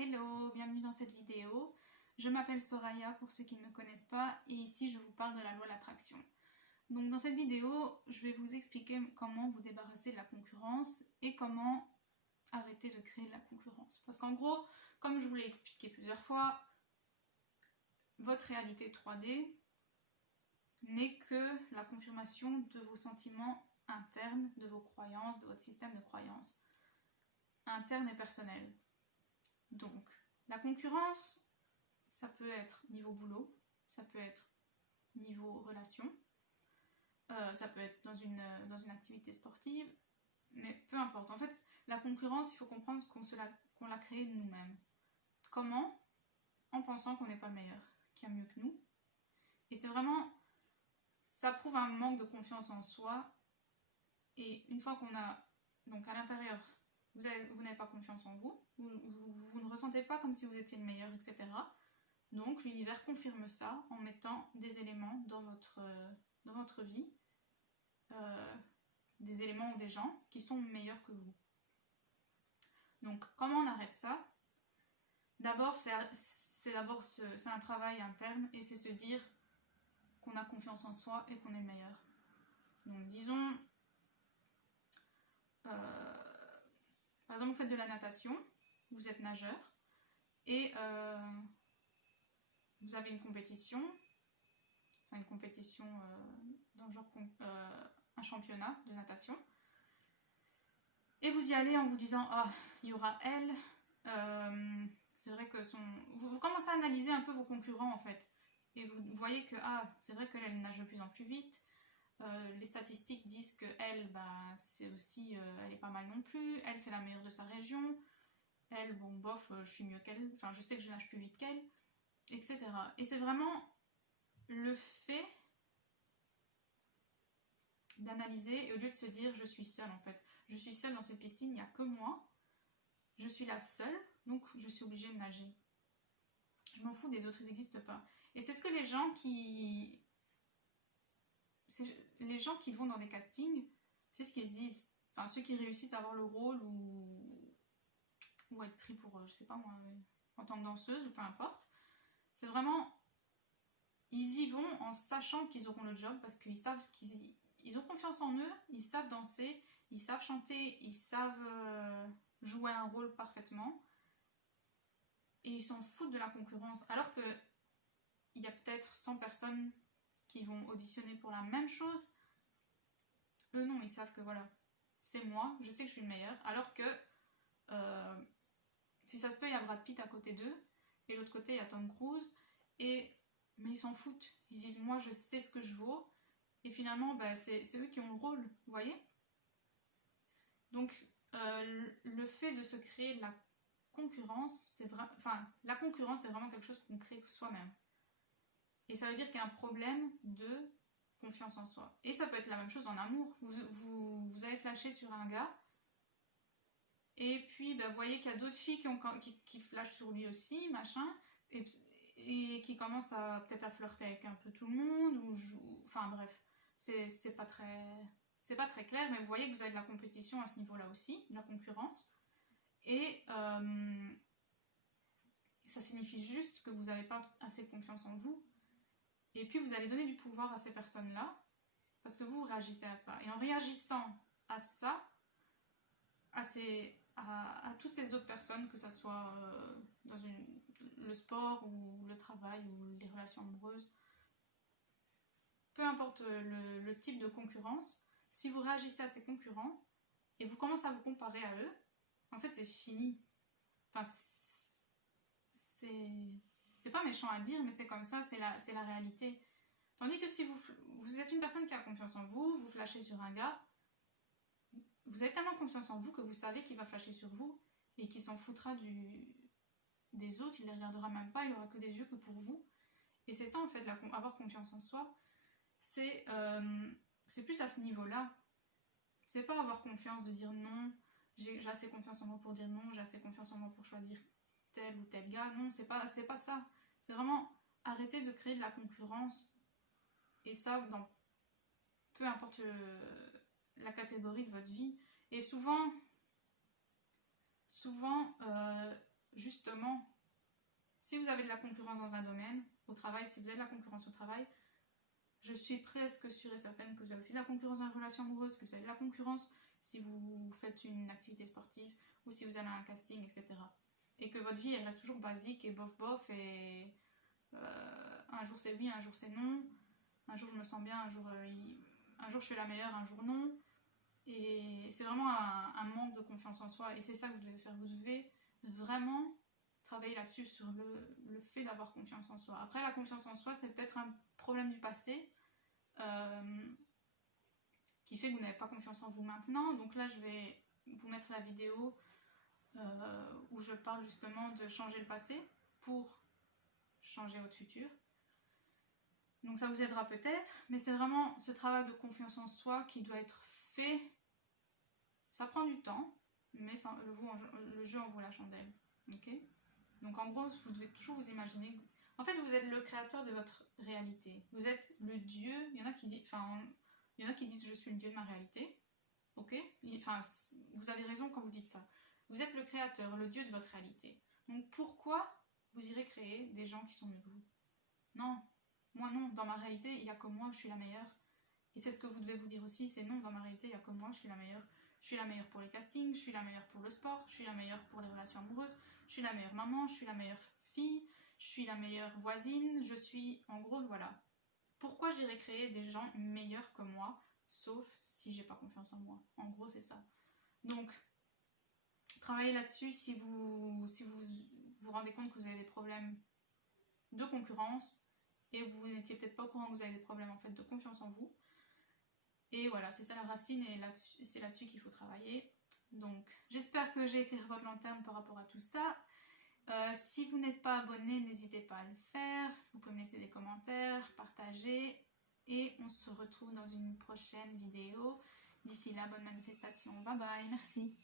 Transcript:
Hello, bienvenue dans cette vidéo. Je m'appelle Soraya pour ceux qui ne me connaissent pas et ici je vous parle de la loi de l'attraction. Donc dans cette vidéo, je vais vous expliquer comment vous débarrasser de la concurrence et comment arrêter de créer de la concurrence. Parce qu'en gros, comme je vous l'ai expliqué plusieurs fois, votre réalité 3D n'est que la confirmation de vos sentiments internes, de vos croyances, de votre système de croyances, interne et personnel. Donc, la concurrence, ça peut être niveau boulot, ça peut être niveau relation, ça peut être dans une activité sportive, mais peu importe. En fait, la concurrence, il faut comprendre qu'on l'a créée nous-mêmes. Comment? En pensant qu'on n'est pas meilleur, qu'il y a mieux que nous. Et c'est vraiment, ça prouve un manque de confiance en soi. Et une fois qu'on a, donc à l'intérieur, vous n'avez pas confiance en vous, vous ne ressentez pas comme si vous étiez le meilleur, etc. Donc l'univers confirme ça en mettant des éléments dans votre vie, des éléments ou des gens qui sont meilleurs que vous. Donc comment on arrête ça? D'abord, c'est un travail interne et c'est se dire qu'on a confiance en soi et qu'on est le meilleur. Donc disons, par exemple, vous faites de la natation, vous êtes nageur et vous avez une compétition, dans le genre un championnat de natation. Et vous y allez en vous disant « Ah, il y aura elle. » C'est vrai que vous commencez à analyser un peu vos concurrents en fait. Et vous voyez que c'est vrai qu'elle nage de plus en plus vite. Les statistiques disent qu'elle, c'est aussi, elle est pas mal non plus. Elle, c'est la meilleure de sa région. Elle, bon, bof, je suis mieux qu'elle. Enfin, je sais que je nage plus vite qu'elle, etc. Et c'est vraiment le fait d'analyser et au lieu de se dire je suis seule en fait. Je suis seule dans cette piscine, il n'y a que moi. Je suis la seule, donc je suis obligée de nager. Je m'en fous des autres, ils n'existent pas. Et c'est ce que les gens qui vont dans des castings, c'est ce qu'ils se disent. Enfin, ceux qui réussissent à avoir le rôle ou être pris pour, je sais pas moi, en tant que danseuse ou peu importe. C'est vraiment, ils y vont en sachant qu'ils auront le job parce qu'ils savent qu'ils ont confiance en eux, ils savent danser, ils savent chanter, ils savent jouer un rôle parfaitement. Et ils s'en foutent de la concurrence. Alors que il y a peut-être 100 personnes qui vont auditionner pour la même chose. Eux non, ils savent que voilà, c'est moi, je sais que je suis le meilleur. Alors que si ça se peut, il y a Brad Pitt à côté d'eux. Et l'autre côté, il y a Tom Cruise. Mais ils s'en foutent. Ils disent, moi, je sais ce que je vaux. Et finalement, c'est eux qui ont le rôle, vous voyez? Donc, le fait de se créer de la concurrence, la concurrence, c'est vraiment quelque chose qu'on crée soi-même. Et ça veut dire qu'il y a un problème de confiance en soi. Et ça peut être la même chose en amour. Vous avez flashé sur un gars, et puis vous voyez qu'il y a d'autres filles qui flashent sur lui aussi, machin, et qui commencent peut-être à flirter avec un peu tout le monde, enfin bref, c'est pas très clair, mais vous voyez que vous avez de la compétition à ce niveau-là aussi, de la concurrence, et ça signifie juste que vous n'avez pas assez de confiance en vous, et puis vous allez donner du pouvoir à ces personnes-là, parce que vous réagissez à ça, et en réagissant à ça, à toutes ces autres personnes, que ce soit dans le sport ou le travail ou les relations amoureuses, peu importe le type de concurrence, si vous réagissez à ces concurrents et vous commencez à vous comparer à eux, en fait c'est fini. Enfin, c'est pas méchant à dire, mais c'est comme ça, c'est la réalité. Tandis que si vous êtes une personne qui a confiance en vous, vous flashez sur un gars, vous avez tellement confiance en vous que vous savez qu'il va flasher sur vous et qu'il s'en foutra des autres, il ne les regardera même pas, il n'aura que des yeux que pour vous. Et c'est ça en fait, avoir confiance en soi, c'est plus à ce niveau-là. C'est pas avoir confiance de dire non, j'ai assez confiance en moi pour dire non, j'ai assez confiance en moi pour choisir tel ou tel gars. Non, c'est pas ça. C'est vraiment arrêter de créer de la concurrence. Et ça, dans peu importe la catégorie de votre vie. Et souvent justement, si vous avez de la concurrence dans un domaine, au travail, si vous avez de la concurrence au travail, je suis presque sûre et certaine que vous avez aussi de la concurrence dans une relation amoureuse, que vous avez de la concurrence si vous faites une activité sportive ou si vous allez à un casting, etc. Et que votre vie, elle reste toujours basique et bof et un jour c'est oui, un jour c'est non, un jour je me sens bien, un jour je suis la meilleure, un jour non. Et c'est vraiment un manque de confiance en soi et c'est ça que vous devez faire. Vous devez vraiment travailler là-dessus sur le fait d'avoir confiance en soi. Après, la confiance en soi, c'est peut-être un problème du passé qui fait que vous n'avez pas confiance en vous maintenant. Donc là, je vais vous mettre la vidéo où je parle justement de changer le passé pour changer votre futur. Donc ça vous aidera peut-être, mais c'est vraiment ce travail de confiance en soi qui doit être fait. Ça prend du temps, mais le jeu en vaut la chandelle. Ok ? Donc en gros, vous devez toujours vous imaginer. En fait, vous êtes le créateur de votre réalité. Vous êtes le dieu. Il y en a qui disent je suis le dieu de ma réalité. Ok ? Enfin, vous avez raison quand vous dites ça. Vous êtes le créateur, le dieu de votre réalité. Donc pourquoi vous irez créer des gens qui sont mieux que vous ? Non, moi non. Dans ma réalité, il n'y a que moi, je suis la meilleure. Et c'est ce que vous devez vous dire aussi, c'est non, dans ma réalité, il n'y a que moi, je suis la meilleure. Je suis la meilleure pour les castings, je suis la meilleure pour le sport, je suis la meilleure pour les relations amoureuses, je suis la meilleure maman, je suis la meilleure fille, je suis la meilleure voisine, je suis... En gros, voilà. Pourquoi j'irais créer des gens meilleurs que moi, sauf si j'ai pas confiance en moi. En gros, c'est ça. Donc, travaillez là-dessus si vous vous rendez compte que vous avez des problèmes de concurrence et vous n'étiez peut-être pas au courant que vous avez des problèmes en fait de confiance en vous. Et voilà, c'est ça la racine et c'est là-dessus qu'il faut travailler. Donc, j'espère que j'ai éclairé votre lanterne par rapport à tout ça. Si vous n'êtes pas abonné, n'hésitez pas à le faire. Vous pouvez me laisser des commentaires, partager. Et on se retrouve dans une prochaine vidéo. D'ici là, bonne manifestation. Bye bye, merci.